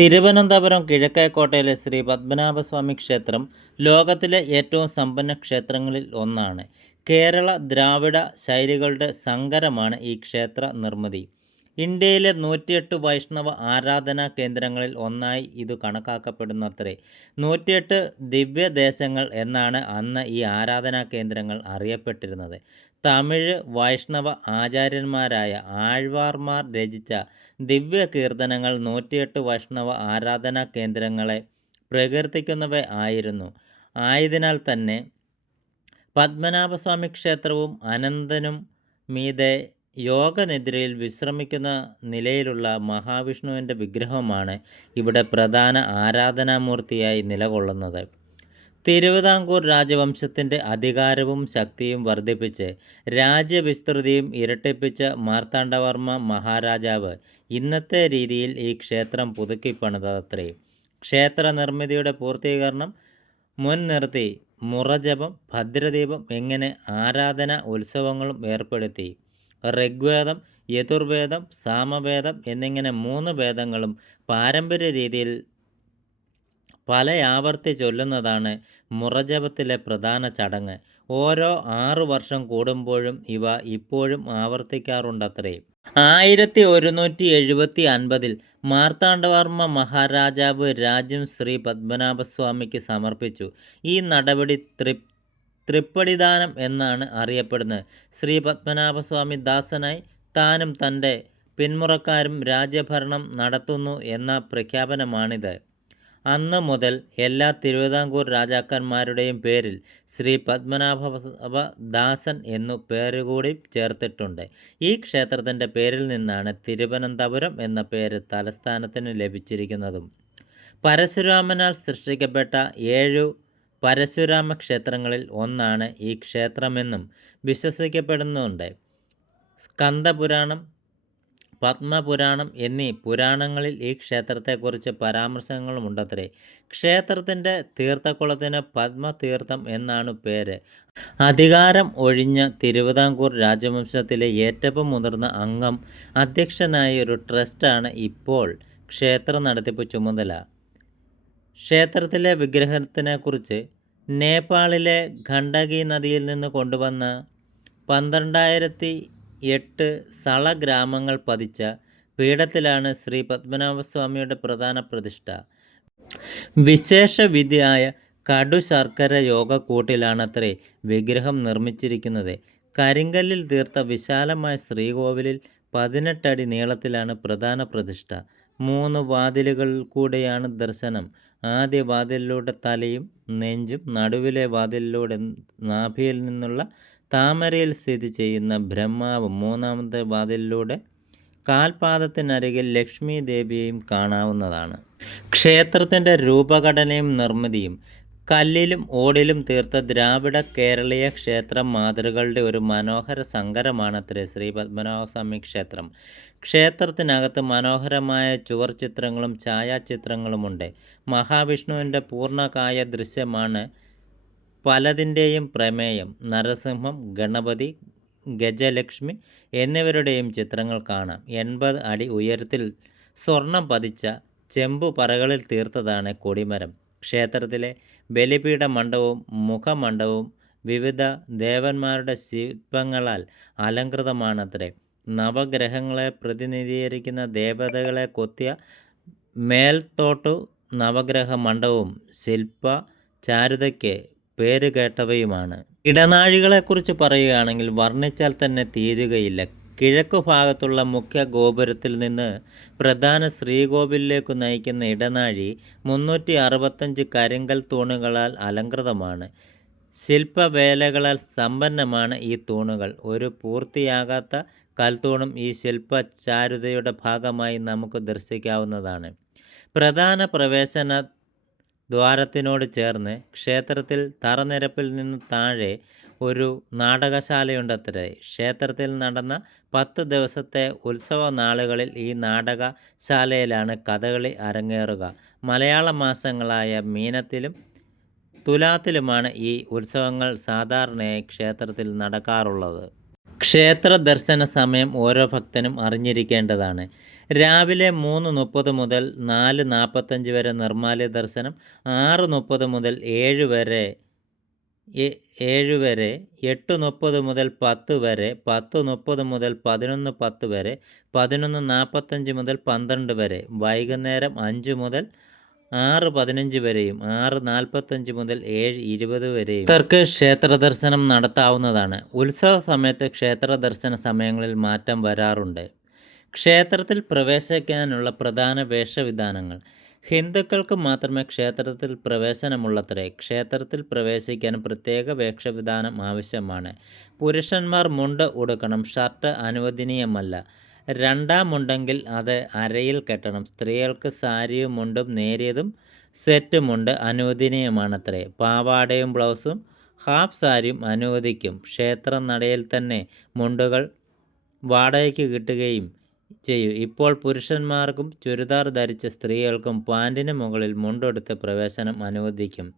തിരുവനന്തപുരം കിഴക്കേക്കോട്ടയിലെ ശ്രീ പത്മനാഭസ്വാമി ക്ഷേത്രം ലോകത്തിലെ ഏറ്റവും സമ്പന്ന ക്ഷേത്രങ്ങളിൽ ഒന്നാണ്. കേരള ദ്രാവിഡ ശൈലികളുടെ സങ്കരമാണ് ഈ ക്ഷേത്ര നിർമ്മിതി. ഇന്ത്യയിലെ നൂറ്റിയെട്ട് വൈഷ്ണവ ആരാധനാ കേന്ദ്രങ്ങളിൽ ഒന്നായി ഇത് കണക്കാക്കപ്പെടുന്നത്രേ. നൂറ്റിയെട്ട് ദിവ്യദേശങ്ങൾ എന്നാണ് അന്ന് ഈ ആരാധനാ കേന്ദ്രങ്ങൾ അറിയപ്പെട്ടിരുന്നത്. തമിഴ് വൈഷ്ണവ ആചാര്യന്മാരായ ആഴ്വാർമാർ രചിച്ച ദിവ്യ കീർത്തനങ്ങൾ നൂറ്റിയെട്ട് വൈഷ്ണവ ആരാധനാ കേന്ദ്രങ്ങളെ പ്രകീർത്തിക്കുന്നവ ആയിരുന്നു. ആയതിനാൽ തന്നെ പത്മനാഭസ്വാമി ക്ഷേത്രവും അനന്തനും മീതെ യോഗനിദ്രയിൽ വിശ്രമിക്കുന്ന നിലയിലുള്ള മഹാവിഷ്ണുവിന്റെ വിഗ്രഹമാണ് ഇവിടെ പ്രധാന ആരാധനാമൂർത്തിയായി നിലകൊള്ളുന്നത്. തിരുവിതാംകൂർ രാജവംശത്തിന്റെ അധികാരവും ശക്തിയും വർദ്ധിപ്പിച്ച് രാജ്യവിസ്തൃതിയും ഇരട്ടിപ്പിച്ച മാർത്താണ്ഡവർമ്മ മഹാരാജാവ് ഇന്നത്തെ രീതിയിൽ ഈ ക്ഷേത്രം പുതുക്കിപ്പണിതത്രേ. ക്ഷേത്ര നിർമ്മിതിയുടെ പൂർത്തീകരണം മുൻനിർത്തി മുറജപം ഭദ്രദീപം എങ്ങനെ ആരാധന ഉത്സവങ്ങളും ഏർപ്പെടുത്തി. ഋഗ്വേദം യതുർവേദം സാമവേദം എന്നിങ്ങനെ മൂന്ന് വേദങ്ങളും പാരമ്പര്യ രീതിയിൽ പല ആവർത്തി ചൊല്ലുന്നതാണ് മുറജപത്തിലെ പ്രധാന ചടങ്ങ്. ഓരോ ആറു വർഷം കൂടുമ്പോഴും ഇവ ഇപ്പോഴും ആവർത്തിക്കാറുണ്ടത്രേ. ആയിരത്തി ഒരുന്നൂറ്റി എഴുപത്തി അൻപതിൽ മാർത്താണ്ഡവർമ്മ മഹാരാജാവ് രാജ്യം ശ്രീ പത്മനാഭസ്വാമിക്ക് സമർപ്പിച്ചു. ഈ നടപടി തൃ തൃപ്പടിദാനം എന്നാണ് അറിയപ്പെടുന്നത്. ശ്രീ പത്മനാഭസ്വാമി ദാസനായി താനും തന്റെ പിന്മുറക്കാരും രാജ്യഭരണം നടത്തുന്നു എന്ന പ്രഖ്യാപനമാണിത്. അന്ന് മുതൽ എല്ലാ തിരുവിതാംകൂർ രാജാക്കന്മാരുടെയും പേരിൽ ശ്രീ പത്മനാഭ ദാസൻ എന്നു പേരുകൂടി ചേർത്തിട്ടുണ്ട്. ഈ ക്ഷേത്രത്തിന്റെ പേരിൽ നിന്നാണ് തിരുവനന്തപുരം എന്ന പേര് തലസ്ഥാനത്തിന് ലഭിച്ചിരിക്കുന്നതും. പരശുരാമനാൽ സൃഷ്ടിക്കപ്പെട്ട ഏഴു പരശുരാമ ക്ഷേത്രങ്ങളിൽ ഒന്നാണ് ഈ ക്ഷേത്രമെന്നും വിശ്വസിക്കപ്പെടുന്നുണ്ട്. സ്കന്ദപുരാണം പത്മപുരാണം എന്നീ പുരാണങ്ങളിൽ ഈ ക്ഷേത്രത്തെക്കുറിച്ച് പരാമർശങ്ങളുമുണ്ടത്രേ. ക്ഷേത്രത്തിന്റെ തീർത്ഥക്കുളത്തിന് പത്മതീർത്ഥം എന്നാണ് പേര്. അധികാരം ഒഴിഞ്ഞ തിരുവിതാംകൂർ രാജവംശത്തിലെ ഏറ്റവും മുതിർന്ന അംഗം അധ്യക്ഷനായ ഒരു ട്രസ്റ്റാണ് ഇപ്പോൾ ക്ഷേത്ര നടത്തിപ്പ് ചുമതല. ക്ഷേത്രത്തിലെ വിഗ്രഹത്തിനെക്കുറിച്ച് നേപ്പാളിലെ ഖണ്ഡകി നദിയിൽ നിന്ന് കൊണ്ടുവന്ന പന്ത്രണ്ടായിരത്തി എട്ട് സള ഗ്രാമങ്ങൾ പതിച്ച പീഠത്തിലാണ് ശ്രീ പത്മനാഭസ്വാമിയുടെ പ്രധാന പ്രതിഷ്ഠ. വിശേഷവിധിയായ കടു ശർക്കര യോഗക്കൂട്ടിലാണത്രേ വിഗ്രഹം നിർമ്മിച്ചിരിക്കുന്നത്. കരിങ്കല്ലിൽ തീർത്ത വിശാലമായ ശ്രീകോവിലിൽ പതിനെട്ടടി നീളത്തിലാണ് പ്രധാന പ്രതിഷ്ഠ. മൂന്ന് വാതിലുകൾ കൂടെയാണ് ദർശനം. ആദ്യ വാതിലിലൂടെ തലയും നെഞ്ചും നടുവിലെ വാതിലിലൂടെ നാഭിയിൽ നിന്നുള്ള താമരയിൽ സ്ഥിതി ചെയ്യുന്ന ബ്രഹ്മാവ് മൂന്നാമത്തെ വാതിലിലൂടെ കാൽപാദത്തിനരികിൽ ലക്ഷ്മി ദേവിയെയും കാണാവുന്നതാണ്. ക്ഷേത്രത്തിന്റെ രൂപഘടനയും നിർമ്മിതിയും കല്ലിലും ഓടിലും തീർത്ത ദ്രാവിഡ കേരളീയ ക്ഷേത്രം മാതൃകളുടെ ഒരു മനോഹര സങ്കരമാണത്രേ ശ്രീ പത്മനാഭസ്വാമി ക്ഷേത്രം. ക്ഷേത്രത്തിനകത്ത് മനോഹരമായ ചുവർ ചിത്രങ്ങളും ഛായാചിത്രങ്ങളുമുണ്ട്. മഹാവിഷ്ണുവിന്റെ പൂർണകായ ദൃശ്യമാണ് പലതിന്റെയും പ്രമേയം. നരസിംഹം ഗണപതി ഗജലക്ഷ്മി എന്നിവരുടെയും ചിത്രങ്ങൾ കാണാം. എൺപത് അടി ഉയരത്തിൽ സ്വർണം പതിച്ച ചെമ്പു പറകളിൽ തീർത്തതാണ് കൊടിമരം. ക്ഷേത്രത്തിലെ ബലിപീഠ മണ്ഡപവും മുഖമണ്ഡപവും വിവിധ ദേവന്മാരുടെ ശില്പങ്ങളാൽ അലങ്കൃതമാണത്രേ നവഗ്രഹങ്ങളെ പ്രതിനിധീകരിക്കുന്ന ദേവതകളെ കൊത്തിയ മേൽത്തോട്ടു നവഗ്രഹ മണ്ഡപവും ശില്പ ചാരുതയ്ക്ക് പേരുകേട്ടവയുമാണ്. ഇടനാഴികളെക്കുറിച്ച് പറയുകയാണെങ്കിൽ വർണിച്ചാൽ തന്നെ തീരുകയില്ല. കിഴക്കു ഭാഗത്തുള്ള മുഖ്യ ഗോപുരത്തിൽ നിന്ന് പ്രധാന ശ്രീകോവിലേക്ക് നയിക്കുന്ന ഇടനാഴി മുന്നൂറ്റി അറുപത്തഞ്ച് കരിങ്കൽ തൂണുകളാൽ അലങ്കൃതമാണ്. ശില്പവേലകളാൽ സമ്പന്നമാണ് ഈ തൂണുകൾ. ഒരു പൂർത്തിയാകാത്ത കൽത്തൂണും ഈ ശില്പചാരുതയുടെ ഭാഗമായി നമുക്ക് ദർശിക്കാവുന്നതാണ്. പ്രധാന പ്രവേശന ദ്വാരത്തിനോട് ചേർന്ന് ക്ഷേത്രത്തിൽ തറനിരപ്പിൽ നിന്ന് താഴെ ഒരു നാടകശാലയുണ്ടത്രേ. ക്ഷേത്രത്തിൽ നടന്ന പത്ത് ദിവസത്തെ ഉത്സവ നാളുകളിൽ ഈ നാടകശാലയിലാണ് കഥകളി അരങ്ങേറുക. മലയാള മാസങ്ങളായ മീനത്തിലും തുലാത്തിലുമാണ് ഈ ഉത്സവങ്ങൾ സാധാരണയായി ക്ഷേത്രത്തിൽ നടക്കാറുള്ളത്. ക്ഷേത്ര ദർശന സമയം ഓരോ ഭക്തനും അറിഞ്ഞിരിക്കേണ്ടതാണ്. രാവിലെ മൂന്ന് മുപ്പത് മുതൽ നാല് നാൽപ്പത്തഞ്ച് വരെ നിർമ്മാല്യ ദർശനം ആറ് മുപ്പത് മുതൽ ഏഴ് വരെ ഏഴ് വരെ എട്ട് മുപ്പത് മുതൽ പത്ത് വരെ പത്ത് മുപ്പത് മുതൽ പതിനൊന്ന് പത്ത് വരെ പതിനൊന്ന് നാൽപ്പത്തഞ്ച് മുതൽ പന്ത്രണ്ട് വരെ വൈകുന്നേരം അഞ്ച് മുതൽ ആറ് പതിനഞ്ച് വരെയും ആറ് നാൽപ്പത്തഞ്ച് മുതൽ ഏഴ് ഇരുപത് വരെയും. ഭക്തർക്ക് ക്ഷേത്ര ദർശനം നടത്താവുന്നതാണ്. ഉത്സവ സമയത്ത് ക്ഷേത്ര ദർശന സമയങ്ങളിൽ മാറ്റം വരാറുണ്ട്. ക്ഷേത്രത്തിൽ പ്രവേശിക്കാനുള്ള പ്രധാന വേഷവിധാനങ്ങൾ. ഹിന്ദുക്കൾക്ക് മാത്രമേ ക്ഷേത്രത്തിൽ പ്രവേശനമുള്ളത്രേ. ക്ഷേത്രത്തിൽ പ്രവേശിക്കാൻ പ്രത്യേക വേഷവിധാനം ആവശ്യമാണ്. പുരുഷന്മാർ മുണ്ട് ഉടുക്കണം ഷർട്ട് അനുവദനീയമല്ല. രണ്ടാം മുണ്ടെങ്കിൽ അത് അരയിൽ കെട്ടണം. സ്ത്രീകൾക്ക് സാരിയും മുണ്ടും നേരിയതും സെറ്റുമുണ്ട് അനുവദനീയമാണത്രേ. പാവാടയും ബ്ലൗസും ഹാഫ് സാരിയും അനുവദിക്കും. ക്ഷേത്ര നടയിൽ തന്നെ മുണ്ടുകൾ വാടകയ്ക്ക് കിട്ടുകയും ചെയ്യും. ഇപ്പോൾ പുരുഷന്മാർക്കും ചുരിദാർ ധരിച്ച സ്ത്രീകൾക്കും പാന്റിന് മുകളിൽ മുണ്ടെടുത്ത് പ്രവേശനം അനുവദിക്കും.